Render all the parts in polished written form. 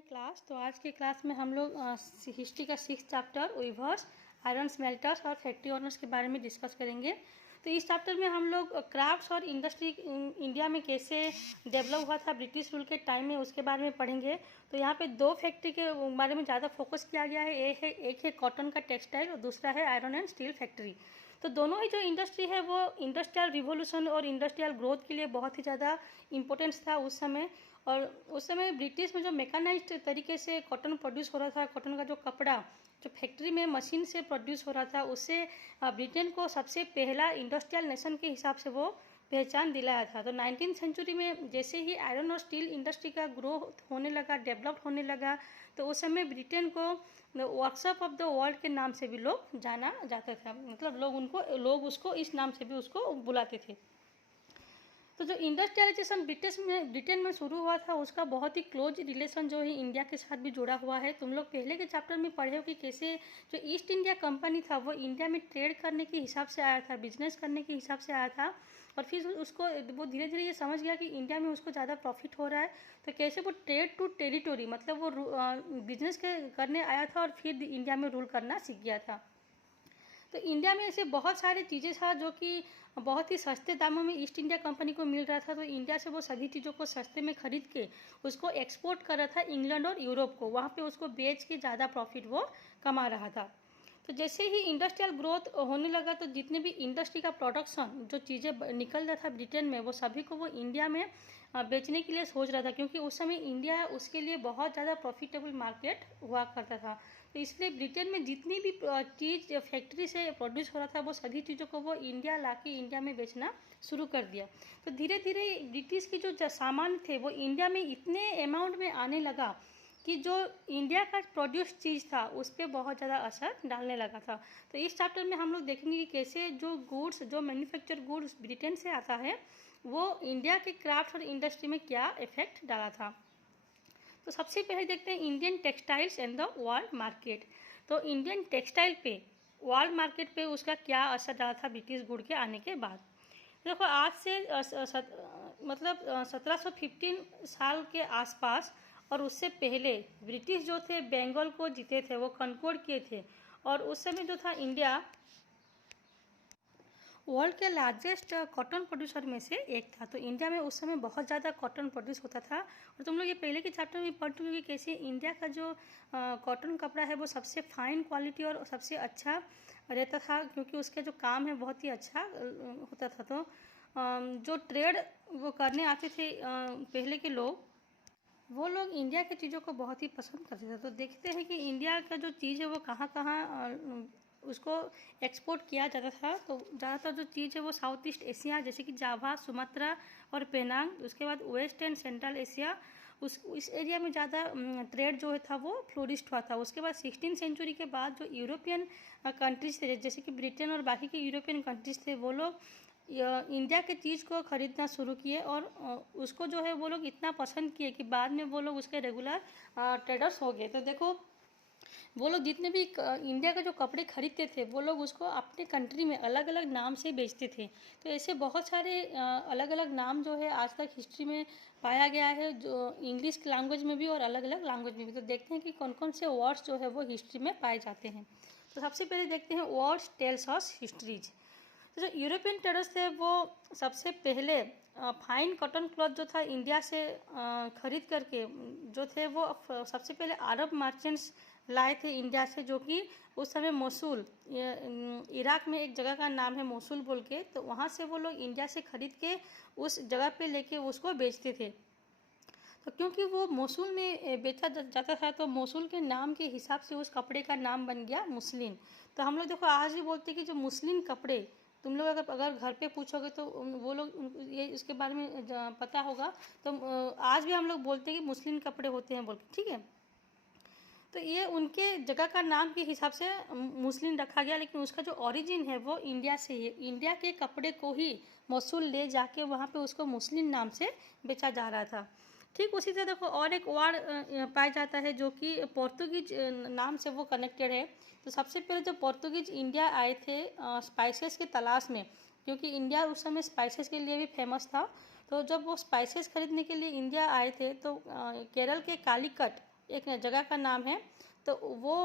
My class. तो आज के क्लास में हम लोग हिस्ट्री का 6th chapter weavers, iron smelters और फैक्ट्री ओनर्स के बारे में डिस्कस करेंगे। तो इस चैप्टर में हम लोग क्राफ्ट्स और इंडस्ट्री इंडिया में कैसे डेवलप हुआ था ब्रिटिश रूल के टाइम में, उसके बारे में पढ़ेंगे। तो यहाँ पे दो फैक्ट्री के बारे में ज़्यादा फोकस किया गया है। एक है कॉटन का टेक्सटाइल और दूसरा है आयरन एंड स्टील फैक्ट्री। तो दोनों ही जो इंडस्ट्री है वो इंडस्ट्रियल रिवोल्यूशन और इंडस्ट्रियल ग्रोथ के लिए बहुत ही ज़्यादा इम्पोर्टेंस था उस समय। और उस समय ब्रिटिश में जो मैकेनाइज्ड तरीके से कॉटन प्रोड्यूस हो रहा था, कॉटन का जो कपड़ा जो फैक्ट्री में मशीन से प्रोड्यूस हो रहा था, उससे ब्रिटेन को सबसे पहला इंडस्ट्रियल नेशन के हिसाब से वो पहचान दिलाया था। तो 19th सेंचुरी में जैसे ही आयरन और स्टील इंडस्ट्री का ग्रोथ होने लगा, डेवलप होने लगा, तो उस समय ब्रिटेन को वर्कशॉप ऑफ द वर्ल्ड के नाम से भी लोग जाना जाता था। मतलब लोग उसको इस नाम से भी उसको बुलाते थे। तो जो इंडस्ट्रियलाइजेशन ब्रिटेन में शुरू हुआ था, उसका बहुत ही क्लोज रिलेशन जो है इंडिया के साथ भी जुड़ा हुआ है। तुम लोग पहले के चैप्टर में पढ़े हो कि कैसे जो ईस्ट इंडिया कंपनी था वो इंडिया में ट्रेड करने के हिसाब से आया था, बिजनेस करने के हिसाब से आया था। और फिर उसको वो धीरे धीरे ये समझ गया कि इंडिया में उसको ज़्यादा प्रॉफिट हो रहा है, तो कैसे वो ट्रेड टू टेरिटोरी मतलब वो बिजनेस करने आया था और फिर इंडिया में रूल करना सीख गया था। तो इंडिया में ऐसे बहुत सारे चीज़ें था जो कि बहुत ही सस्ते दामों में ईस्ट इंडिया कंपनी को मिल रहा था। तो इंडिया से वो सभी चीज़ों को सस्ते में खरीद के उसको एक्सपोर्ट कर रहा था इंग्लैंड और यूरोप को, वहाँ पे उसको बेच के ज़्यादा प्रॉफिट वो कमा रहा था। तो जैसे ही इंडस्ट्रियल ग्रोथ होने लगा, तो जितने भी इंडस्ट्री का प्रोडक्शन जो चीज़ें निकल रहा था ब्रिटेन में, वो सभी को वो इंडिया में बेचने के लिए सोच रहा था, क्योंकि उस समय इंडिया उसके लिए बहुत ज़्यादा प्रॉफिटेबल मार्केट हुआ करता था। तो इसलिए ब्रिटेन में जितनी भी चीज़ फैक्ट्री से प्रोड्यूस हो रहा था, वो सभी चीज़ों को वो इंडिया लाके इंडिया में बेचना शुरू कर दिया। तो धीरे धीरे ब्रिटिश की जो सामान थे वो इंडिया में इतने अमाउंट में आने लगा कि जो इंडिया का प्रोड्यूस चीज़ था उस पर बहुत ज़्यादा असर डालने लगा था। तो इस चैप्टर में हम लोग देखेंगे कि कैसे जो गुड्स, जो मैन्युफैक्चर गुड्स ब्रिटेन से आता है, वो इंडिया के क्राफ्ट और इंडस्ट्री में क्या इफेक्ट डाला था। तो सबसे पहले देखते हैं Indian textiles and the world market. तो इंडियन टेक्सटाइल पे वर्ल्ड मार्केट पे उसका क्या असर डाला था ब्रिटिश गुड के आने के बाद। देखो आज से मतलब 1715 साल के आसपास और उससे पहले ब्रिटिश जो थे बंगाल को जीते थे, वो कनकोड किए थे। और उस समय जो था इंडिया वर्ल्ड के लार्जेस्ट कॉटन प्रोड्यूसर में से एक था। तो इंडिया में उस समय बहुत ज़्यादा कॉटन प्रोड्यूस होता था। और तुम लोग ये पहले के चैप्टर में पढ़ चुके हो कि कैसे इंडिया का जो कॉटन कपड़ा है वो सबसे फाइन क्वालिटी और सबसे अच्छा रहता था, क्योंकि उसका जो काम है बहुत ही अच्छा होता था। तो जो ट्रेड वो करने आते थे पहले के लोग, वो लोग इंडिया की चीज़ों को बहुत ही पसंद करते थे। तो देखते हैं कि इंडिया का जो चीज़ है वो कहाँ कहाँ उसको एक्सपोर्ट किया जाता था। तो ज़्यादातर जो चीज़ है वो साउथ ईस्ट एशिया, जैसे कि जावा, सुमात्रा और पेनांग, उसके बाद वेस्ट एंड सेंट्रल एशिया, इस एरिया में ज़्यादा ट्रेड जो था वो फ्लोरिस्ट हुआ था। उसके बाद 16th सेंचुरी के बाद जो यूरोपियन कंट्रीज थे, जैसे कि ब्रिटेन और बाकी के यूरोपियन कंट्रीज थे, वो लोग इंडिया के चीज़ को ख़रीदना शुरू किए और उसको जो है वो लोग इतना पसंद किए कि बाद में वो लोग उसके रेगुलर ट्रेडर्स हो गए। तो देखो, वो लोग जितने भी इंडिया के जो कपड़े खरीदते थे, वो लोग उसको अपने कंट्री में अलग अलग नाम से बेचते थे। तो ऐसे बहुत सारे अलग अलग नाम जो है आज तक हिस्ट्री में पाया गया है, जो इंग्लिश लैंग्वेज में भी और अलग अलग लैंग्वेज में भी। तो देखते हैं कि कौन कौन से वर्ड्स जो है वो हिस्ट्री में पाए जाते हैं। तो सबसे पहले देखते हैं वर्ड्स टेल्स ऑफ हिस्ट्रीज। तो जो यूरोपियन ट्रेडर्स थे वो सबसे पहले फाइन कॉटन क्लॉथ जो था इंडिया से खरीद करके जो थे वो सबसे पहले अरब मर्चेंट्स लाए थे इंडिया से, जो कि उस समय मोसुल, इराक में एक जगह का नाम है मोसुल बोल के। तो वहाँ से वो लोग इंडिया से खरीद के उस जगह पे लेके उसको बेचते थे। तो क्योंकि वो मोसुल में बेचा जाता था, तो मोसुल के नाम के हिसाब से उस कपड़े का नाम बन गया मुस्लिन। तो हम लोग देखो आज भी बोलते हैं कि जो मुस्लिन कपड़े, तुम लोग अगर घर पे पूछोगे तो वो लोग ये इसके बारे में पता होगा। तो आज भी हम लोग बोलते हैं कि मुस्लिम कपड़े होते हैं बोल के, ठीक है। तो ये उनके जगह का नाम के हिसाब से मुस्लिम रखा गया, लेकिन उसका जो ओरिजिन है वो इंडिया से ही है। इंडिया के कपड़े को ही मोसुल ले जाके वहाँ पे उसको मुस्लिम नाम से बेचा जा रहा था। ठीक उसी तरह देखो और एक वर्ड पाया जाता है जो कि पोर्तुगीज नाम से वो कनेक्टेड है। तो सबसे पहले जब पोर्तुगीज इंडिया आए थे स्पाइसेस के तलाश में, क्योंकि इंडिया उस समय स्पाइसेस के लिए भी फेमस था। तो जब वो स्पाइसेस खरीदने के लिए इंडिया आए थे, तो केरल के कालीकट एक जगह का नाम है। तो वो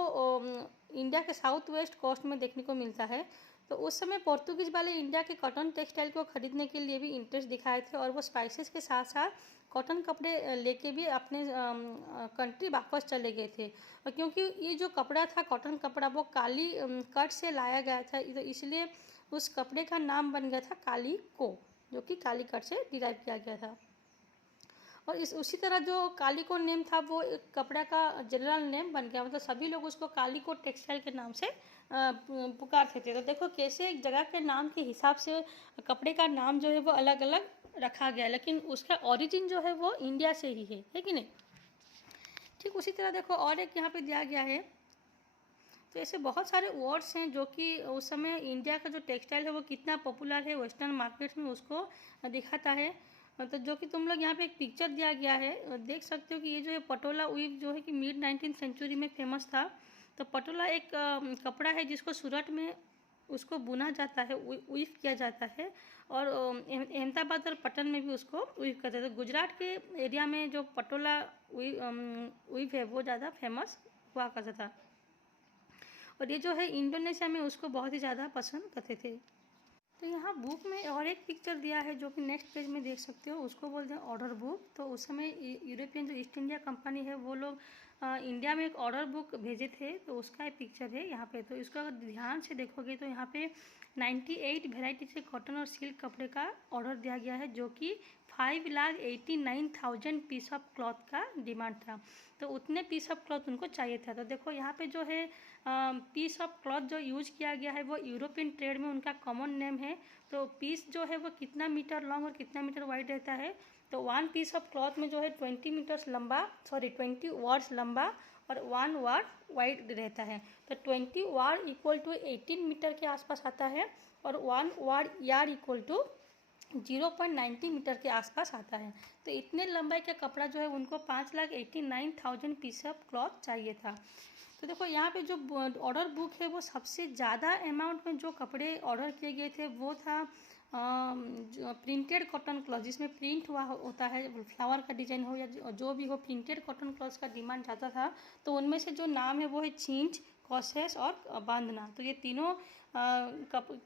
इंडिया के साउथ वेस्ट कोस्ट में देखने को मिलता है। तो उस समय पोर्तुगीज वाले इंडिया के कॉटन टेक्सटाइल को खरीदने के लिए भी इंटरेस्ट दिखाए थे, और वो स्पाइसेस के साथ साथ कॉटन कपड़े लेके भी अपने कंट्री वापस चले गए थे। और क्योंकि ये जो कपड़ा था कॉटन कपड़ा वो काली कट से लाया गया था, तो इसलिए उस कपड़े का नाम बन गया था काली को, जो कि काली कट से डिराइव किया गया था। और उसी तरह जो कालीकोट नेम था वो एक कपड़ा का जनरल नेम बन गया, मतलब सभी लोग उसको कालीकोट टेक्सटाइल के नाम से पुकारते थे। तो देखो कैसे एक जगह के नाम के हिसाब से कपड़े का नाम जो है वो अलग अलग रखा गया, लेकिन उसका ओरिजिन जो है वो इंडिया से ही है कि नहीं। ठीक उसी तरह देखो और एक यहाँ पे दिया गया है। तो ऐसे बहुत सारे वर्ड्स हैं जो कि उस समय इंडिया का जो टेक्सटाइल है वो कितना पॉपुलर है वेस्टर्न मार्केट में उसको दिखाता है। तो जो कि तुम लोग यहाँ पे एक पिक्चर दिया गया है, देख सकते हो कि ये जो है पटोला वीव जो है कि मिड 19th सेंचुरी में फेमस था। तो पटोला एक कपड़ा है जिसको सूरत में उसको बुना जाता है, वीव किया जाता है, और अहमदाबाद और पटन में भी उसको वीव करते हैं। तो गुजरात के एरिया में जो पटोला वीव है वो ज़्यादा फेमस हुआ करता था, और ये जो है इंडोनेशिया में उसको बहुत ही ज़्यादा पसंद करते थे। तो यहाँ बुक में और एक पिक्चर दिया है जो कि नेक्स्ट पेज में देख सकते हो, उसको बोलते हैं ऑर्डर बुक। तो उस समय यूरोपियन जो ईस्ट इंडिया कंपनी है वो लोग इंडिया में एक ऑर्डर बुक भेजे थे, तो उसका एक पिक्चर है यहाँ पे। तो इसको अगर ध्यान से देखोगे तो यहाँ पे 98 वेराइटी से कॉटन और सिल्क कपड़े का ऑर्डर दिया गया है, जो कि 5,89,000 पीस ऑफ क्लॉथ का डिमांड था। तो उतने पीस ऑफ क्लॉथ उनको चाहिए था। तो देखो यहाँ पे जो है पीस ऑफ क्लॉथ जो यूज किया गया है वो यूरोपियन ट्रेड में उनका कॉमन नेम है। तो पीस जो है वो कितना मीटर लॉन्ग और कितना मीटर वाइड रहता है, तो 1 पीस ऑफ क्लॉथ में जो है 20 मीटर्स लंबा 20 वार्ड्स लंबा और 1 वार्ड वाइड रहता है। तो 20 वार्ड इक्वल टू 18 मीटर के आसपास आता है, और 1 वार्ड यार्ड इक्वल टू 0.90 मीटर के आसपास आता है। तो इतने लंबाई का कपड़ा जो है उनको 5,89,000 पीस ऑफ क्लॉथ चाहिए था। तो देखो यहाँ पे जो ऑर्डर बुक है वो सबसे ज़्यादा अमाउंट में जो कपड़े ऑर्डर किए गए थे वो था प्रिंटेड कॉटन क्लॉथ, जिसमें प्रिंट हुआ होता है, फ्लावर का डिजाइन हो या जो भी हो, प्रिंटेड कॉटन क्लॉथ का डिमांड ज़्यादा था। तो उनमें से जो नाम है वो है छींच, कॉसेस और बांधना। तो ये तीनों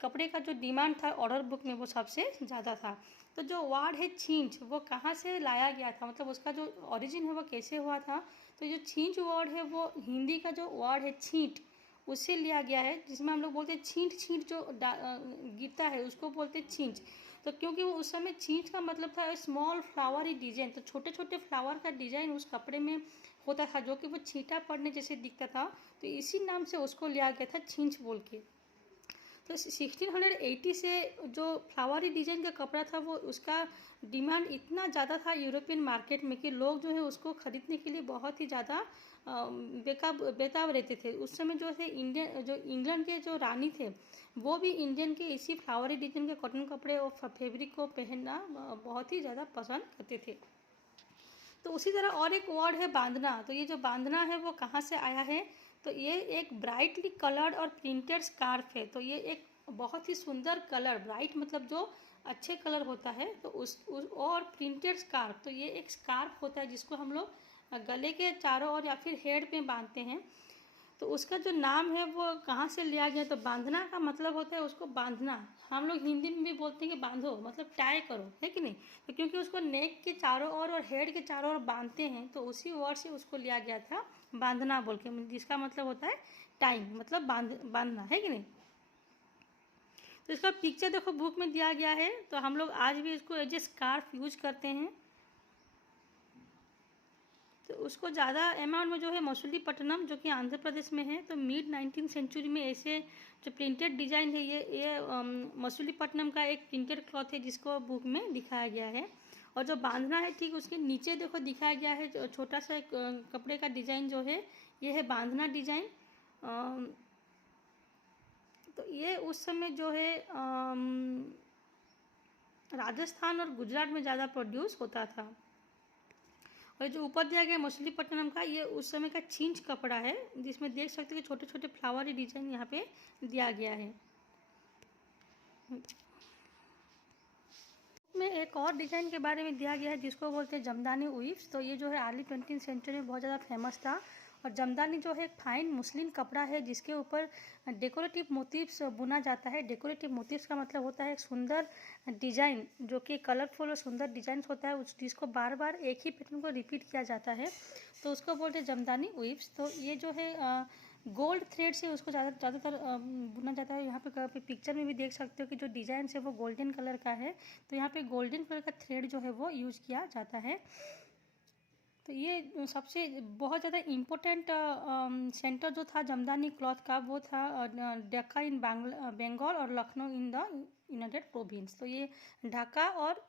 कपड़े का जो डिमांड था ऑर्डर बुक में वो सबसे ज़्यादा था। तो जो वर्ड है छींच वो कहाँ से लाया गया था, मतलब उसका जो ओरिजिन है वो कैसे हुआ था। तो जो छींच वर्ड है वो हिंदी का जो वर्ड है छींट उससे लिया गया है, जिसमें हम लोग बोलते हैं छींट छींट जो गिरता है उसको बोलते हैं छींच। तो क्योंकि वो उस समय छींच का मतलब था स्मॉल फ्लावरी डिजाइन, तो छोटे छोटे फ्लावर का डिजाइन उस कपड़े में होता था जो कि वो छींटा पड़ने जैसे दिखता था। तो इसी नाम से उसको लिया गया था छींच बोल के। तो 1680 से जो फ्लावरी डिजाइन का कपड़ा था वो उसका डिमांड इतना ज़्यादा था यूरोपियन मार्केट में कि लोग जो है उसको ख़रीदने के लिए बहुत ही ज़्यादा बेताब रहते थे। उस समय जो थे इंग्लैंड के जो रानी थे वो भी इंडियन के इसी फ्लावरी डिजाइन के कॉटन कपड़े और फैब्रिक को पहनना बहुत ही ज़्यादा पसंद करते थे। तो उसी तरह और एक वर्ड है बांधना। तो ये जो बांधना है वो कहाँ से आया है, तो ये एक ब्राइटली कलर्ड और प्रिंटेड स्कार्फ है। तो ये एक बहुत ही सुंदर कलर, ब्राइट मतलब जो अच्छे कलर होता है, तो उस और प्रिंटेड स्कार्फ, तो ये एक स्कार्फ होता है जिसको हम लोग गले के चारों ओर या फिर हेड पे बांधते हैं। तो उसका जो नाम है वो कहाँ से लिया गया, तो बांधना का मतलब होता है उसको बांधना। हम लोग हिंदी में भी बोलते हैं कि बांधो, मतलब टाई करो, है कि नहीं। तो क्योंकि उसको नेक के चारों ओर और हेड के चारों ओर बांधते हैं, तो उसी वर्ड से उसको लिया गया था बांधना बोल के, जिसका मतलब होता है टाइम, मतलब बांधना, है कि नहीं। तो इसका पिक्चर देखो बुक में दिया गया है। तो हम लोग आज भी इसको एज ए स्कार्फ यूज करते हैं। तो उसको ज़्यादा अमाउंट में जो है मसूलीपट्टनम जो कि आंध्र प्रदेश में है, तो मिड 19th सेंचुरी में ऐसे जो प्रिंटेड डिजाइन है ये मसूलीपट्टनम का एक प्रिंटेड क्लॉथ है जिसको बुक में दिखाया गया है। और जो बांधना है ठीक उसके नीचे देखो दिखाया गया है, जो छोटा सा एक कपड़े का डिज़ाइन जो है ये है बांधना डिज़ाइन। तो ये उस समय जो है राजस्थान और गुजरात में ज़्यादा प्रोड्यूस होता था। और जो ऊपर दिया गया मछलीपट्टनम का, ये उस समय का छींच कपड़ा है जिसमें देख सकते हैं कि छोटे छोटे फ्लावरी डिजाइन यहाँ पे दिया गया है। में एक और डिज़ाइन के बारे में दिया गया है जिसको बोलते हैं जमदानी वीव्स। तो ये जो है अर्ली 20th सेंचुरी में बहुत ज़्यादा फेमस था। और जमदानी जो है एक फाइन मुस्लिन कपड़ा है जिसके ऊपर डेकोरेटिव मोटिव्स बुना जाता है। डेकोरेटिव मोटिव्स का मतलब होता है एक सुंदर डिज़ाइन जो कि कलरफुल और सुंदर डिज़ाइन होता है, उस जिसको बार बार एक ही पैटर्न को रिपीट किया जाता है, तो उसको बोलते हैं जमदानी वीव्स। तो ये जो है गोल्ड थ्रेड से उसको ज़्यादातर बुना जाता है। यहाँ पे पिक्चर में भी देख सकते हो कि जो डिज़ाइन है वो गोल्डन कलर का है, तो यहाँ पे गोल्डन कलर का थ्रेड जो है वो यूज़ किया जाता है। तो ये सबसे बहुत ज़्यादा इम्पोर्टेंट सेंटर जो था जमदानी क्लॉथ का वो था ढाका इन बंगाल और Lucknow in the United province. तो ये ढाका और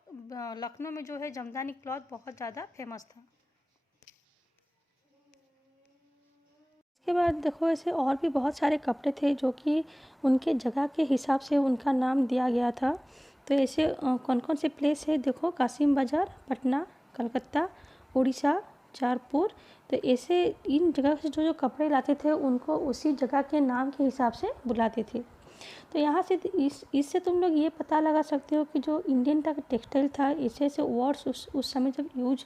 लखनऊ में जो है जमदानी क्लॉथ बहुत ज़्यादा फेमस था। इसके बाद देखो ऐसे और भी बहुत सारे कपड़े थे जो कि उनके जगह के हिसाब से उनका नाम दिया गया था। तो ऐसे कौन कौन से प्लेस है देखो, कासिम बाज़ार, पटना, कलकत्ता, उड़ीसा, चारपुर। तो ऐसे इन जगह से जो जो कपड़े लाते थे उनको उसी जगह के नाम के हिसाब से बुलाते थे। तो यहाँ से इससे तुम लोग ये पता लगा सकते हो कि जो इंडियन का टेक्सटाइल था, ऐसे ऐसे वर्ड्स उस समय जब यूज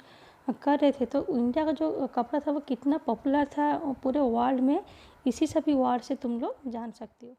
कर रहे थे तो इंडिया का जो कपड़ा था वो कितना पॉपुलर था पूरे वर्ल्ड में, इसी सभी वर्ड से तुम लोग जान सकते हो।